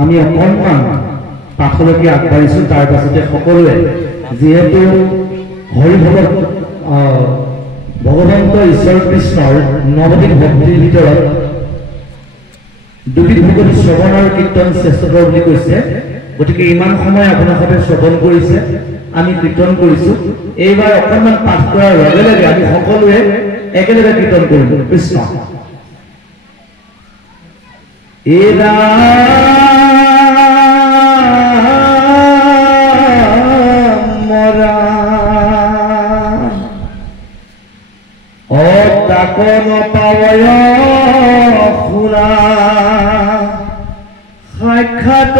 আমি অকণমান পাছলৈকে আগবাঢ়িছোঁ তাৰ পাছতে সকলোৱে যিহেতু হৰিভগত ভগৱন্ত ঈশ্বৰ কৃষ্ণৰ নৱদিন ভক্তিৰ ভিতৰত দুবিধ ভগত শ্ৰৱণ আৰু কীৰ্তন শ্ৰেষ্ঠতৰ বুলি কৈছে গতিকে ইমান সময় আপোনালোকে শ্ৰৱণ কৰিছে আমি কীৰ্তন কৰিছোঁ এইবাৰ অকণমান পাঠ কৰাৰ লগে লগে আমি সকলোৱে একেলগে কীৰ্তন কৰিম কৃষ্ণ এৰা মৰা অতাকন পাৱয় খুৰা সাক্ষাৎ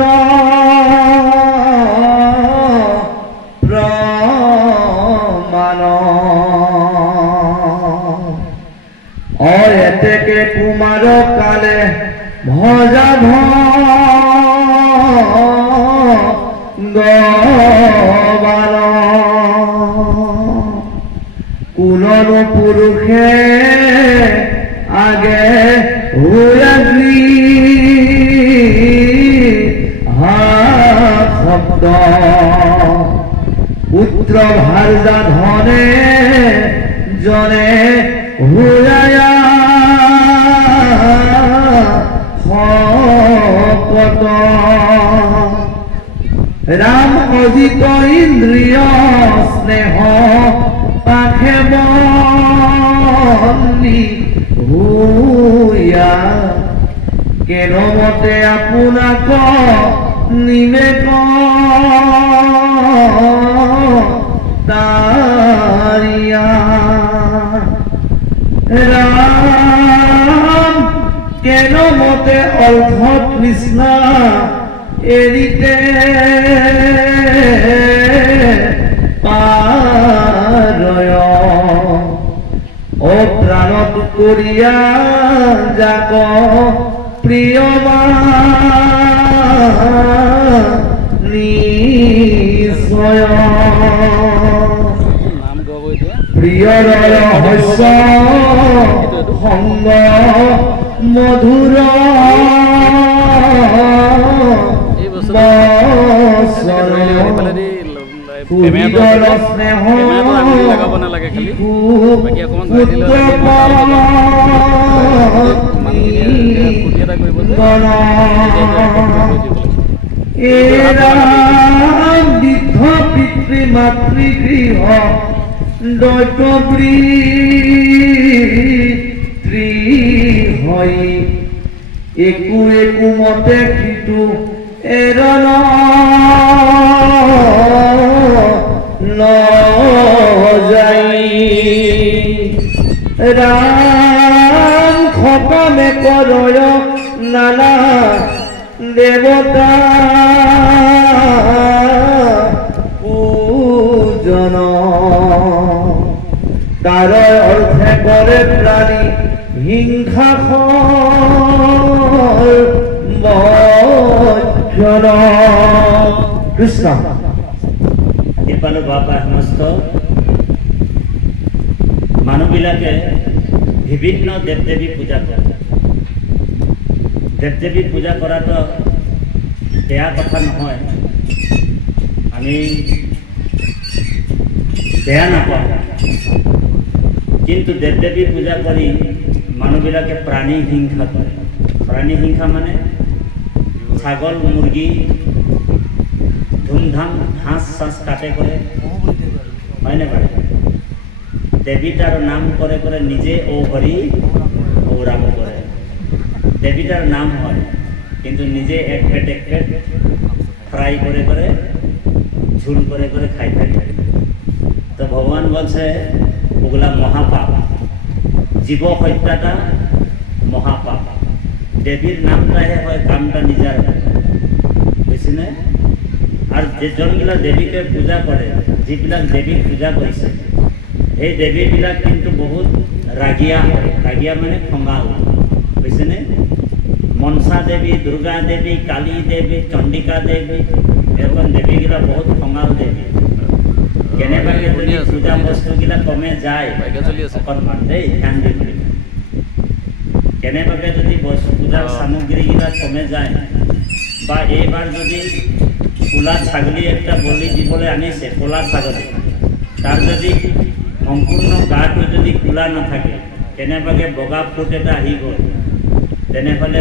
প্ৰমাণ এতেকে কুমাৰ কালে ভজা ভগৱান কোননো পুৰুষে আগে হুয়াগ্ৰী শব্দ পুত্ৰ ভাৰ্যা ধনে জনে হুয়ায়া শপত ৰাম অজিত ইন্দ্ৰিয় স্নেহ পাখে বন্দী হুয়া কেৰমতে আপোনাক নিবেক তাৰিয়া ৰাম কেৰমতে অৰ্থ কৃষ্ণ এৰিতে পাৰয় অপ্ৰাণত কৰিয়া যাক প্ৰিয়মা নিশ্চয় প্ৰিয়ৰ ৰহস্য সংগ মধুৰ বৃদ্ধ পিতৃ মাতৃগৃহ দৈত্য হৈ একো একো মতে সিটো এৰণ নযায় ৰাম খতমে কৰয় নানা দেৱতা পূজন তাৰ অৰ্থে কৰে প্ৰাণী হিংসা কৃষ্ণ ইফালে বাবা সমস্ত মানুহবিলাকে বিভিন্ন দেৱ দেৱী পূজা কৰে দেৱ দেৱী পূজা কৰাটো বেয়া কথা নহয় আমি বেয়া নাপাওঁ কিন্তু দেৱ দেৱী পূজা কৰি মানুহবিলাকে প্ৰাণী হিংসা কৰে প্ৰাণী হিংসা মানে ছাগল মুৰ্গী ধুমধাম হাঁস চাঁচ কাটে করে হয় না পারে দেবীটার নাম করে করে নিজে ও হরি ঔরাম করে দেবীটার নাম হয় কিন্তু নিজে এক পেট ফ্রাই করে করে ঝুল করে করে খাই থাকে তো ভগবান বলছে ওগুলা মহাপাপ জীব হত্যাটা মহাপাপ দেবীর নামটাহে হয় কামটা নিজার বুঝছি না আর যে জনগুলা দেবীকে পূজা করে যিবিলাক দেবীক পূজা কৰিছে এই দেবীবিলাক কিন্তু বহুত রাগিয়া হয় রাগিয়া মানে খঙাল বুঝছেনে মনসা দেবী দুর্গা দেবী কালী দেবী চণ্ডিকা দেবী এরকম দেবীগুলা বহুত খঙাল দেবী কেনেবাকে যদি পূজা বস্তুগুলা কমে যায় অকণমান দেই ধ্যান দিব কেনেবাকে যদি পূজাৰ সামগ্ৰীগিলা কমে যায় বা এইবাৰ যদি কোলা ছাগলী একটা বলি দিবলৈ আনিছে, কোলা ছাগলী, তাৰ যদি সম্পূৰ্ণ গাটো যদি কোলা নাথাকে, কেনেবাকে বগা ফুট এটা আহি গ'ল, তেনেহ'লে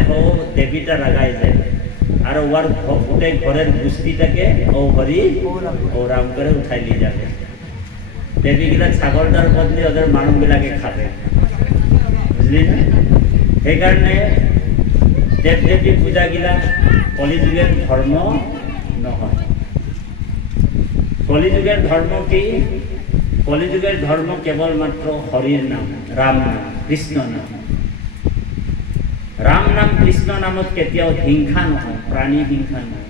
দেৱীটা ৰাগাই যায় আৰু ওৱাৰ গোটেই ঘরের গুষ্টিটাকে ও হরি ও রাম করে উঠাই নিয়ে যাবে। দেবীগিলা ছাগলটার বদলে ওদের মানুষবিলাকে খাবে, বুঝলি না? সেই কারণে দেব দেবী পূজাগিলা কলিযুগের ধর্ম নহয়। কলিযুগের ধর্ম কি? কলিযুগের ধর্ম কেবলমাত্র হরির নাম, রাম নাম, কৃষ্ণ নাম। রাম নাম কৃষ্ণ নামত কেতিয়াও হিংসা নহয়, প্ৰাণী হিংসা নহয়।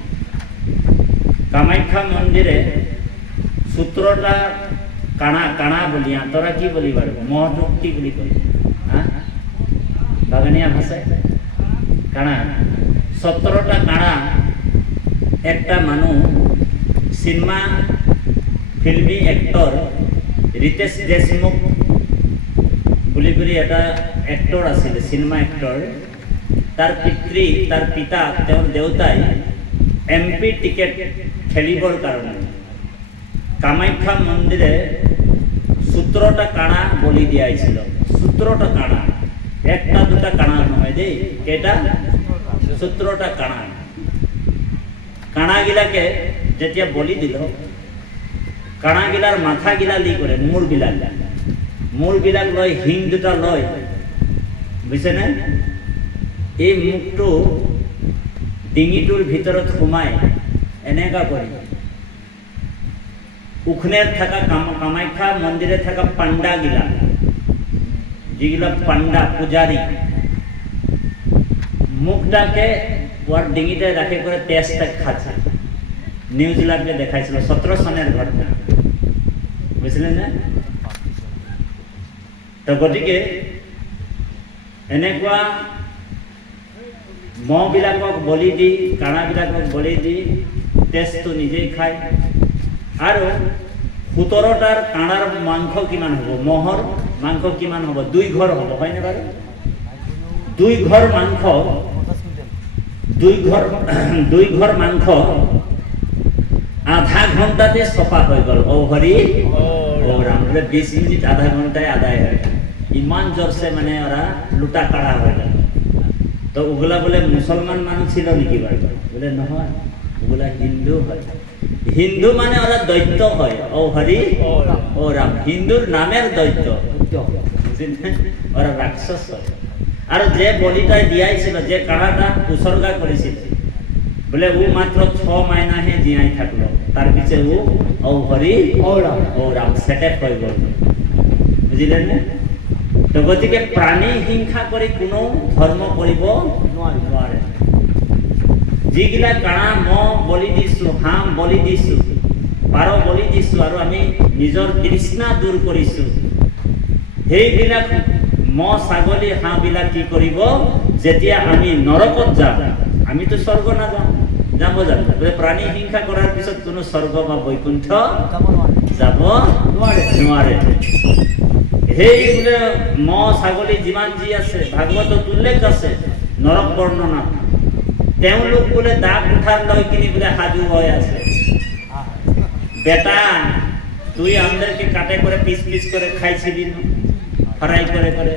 কামাখ্যা মন্দিৰে 17টা কাণা, কাণা বলি, তোৰা কি বলি বাৰু? মহটোক কি বুলি কয়? বাগানিয়া ভাষায় কাণা। 17টা কাণা একটা মানুষ, সিনেমা ফিল্মি এক্টর রিতেশ দেশমুখ বুলি কৰি এটা এক্টৰ আছিল, সিনেমা এক্টৰ। তাৰ পিতৃ, তাৰ পিতা, তেওঁৰ দেউতাই MP টিকেট খেলিবৰ কাৰণে কামাখ্যা মন্দিরে 17টা কাণা বলি দিয়াইছিল। 17টা কাণা, একটা দুটা কাণা নহয় দেই, কেইটা? 17টা কাণা। কাণাগিলাকে যেতিয়া বলি দিল, কাণাগিলার মাথাগিলা লি করে মূৰবিলাক লৈ হিং দুটা লয়, বুঝছে না? এই মুখটো ডিঙিটোৰ ভিতৰত সোমাই এনেকা কৰি উখনের থাকা কামাখ্যা মন্দিরে থাকা পান্ডা গিলা, যেগুলা পান্ডা পূজারী, মুখটাকে ওর ডিঙিতে রাখে করে তেজটা খাচ্ছে। নিউজিল্যান্ডে দেখাইছিল, 17 সনের ঘটনা, বুঝলেন না? তো গতিকে এনেকুৱা মহবিলাকক বলি দি, কাণাবিলাকক বলি দি তেজটো নিজেই খায়। আৰু 17টাৰ কাণাৰ মাংস কিমান হ'ব? মহৰ মাংস কিমান হ'ব? 2 ঘৰ হ'ব, হয়নে বাৰু? 2 ঘৰ মাংস, 2 ঘৰ মাংস আধা ঘন্টাতে চফা হৈ গ'ল। ও হরি ও রাম, 20 মিনিট আধা ঘন্টায় আদায় হয়। ইমান জোরসে মানে ওরা লুটা কাড়া হয়ে গেল। তো ওগুলা বলে মুসলমান মানুষ ছিল নাকি বাৰু? বলে নহয়, ওগুলা হিন্দু হয়। হিন্দু মানে ওরা দৈত্য হয়। ও হরি ও রাম, হিন্দুর নামের দৈত্য, ওরা রাক্ষস হয়। আর যে বলিটা দিয়াইছিল, যে কাড়াটা উৎসর্গা করেছিল, বলে ও মাত্র 6 মাইনাহে জিয়াই থাকলো, তার পিছে ও হরি ও রাম সেটেপ হয়ে গেল, বুঝলেন না? তো গতিকে প্রাণী হিংসা করে কোনো ধর্ম কৰিব নোৱাৰে। যিগিলা কাণা মহ বলি দিছো, হাঁহ বলি দিছো, পাৰ বলি দিছো, আৰু আমি নিজৰ তৃষ্ণা দূৰ কৰিছো, সেইবিলাক মহ ছাগলী হাঁহবিলাক কি কৰিব? যেতিয়া আমি নৰকত যাম, আমিতো স্বৰ্গ নাযাওঁ, যাব জানো? প্ৰাণী হিংসা কৰাৰ পিছত কোনো স্বৰ্গ বা বৈকুণ্ঠ যাব নোৱাৰে। সেই বোলে মহ ছাগলী যিমান যি আছে, ভাগৱতত উল্লেখ আছে, নৰক বৰ্ণনা, তেওঁলোক বোলে দাগ উঠাৰ লৈ কিনি বোলে সাজু হৈ আছে। বেটা, তুই আমাদেরকে কাটে করে পিস পিস করে খাইছিলি না, ফ্রাই করে করে,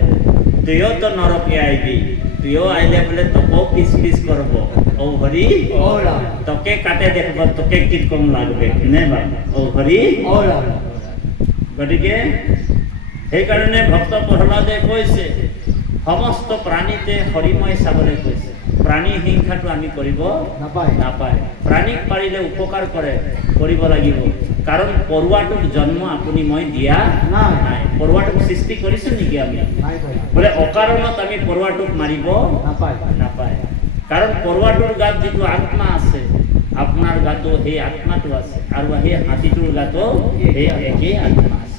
তুইও তো নরকে আইবি, তুইও আইলে বলে তোকেও পিস পিস করব। ও হরি তোকে কাটে দেখব, তোকে কিরকম লাগবে, নে বাবা? ও হরি। গতিকে সেই কারণে ভক্ত প্রহ্লাদে কৈছে, সমস্ত প্রাণীতে হরিময় চাবলৈ কৈছে। প্রাণী হিংসাটো আমি কৰিব নাপায়। প্ৰাণীক পাৰিলে উপকাৰ কৰিব লাগিব, কাৰণ পৰুৱাটোক জন্ম আপুনি মই দিয়া নাই। পৰুৱাটোক সৃষ্টি কৰিছো নেকি আমি? বোলে অকাৰণত আমি পৰুৱাটোক মাৰিব নাপায়। কাৰণ পৰুৱাটোৰ গাত যিটো আত্মা আছে, আপোনাৰ গাতো সেই আত্মাটো আছে, আৰু সেই হাতীটোৰ গাতো সেই একেই আত্মা আছে।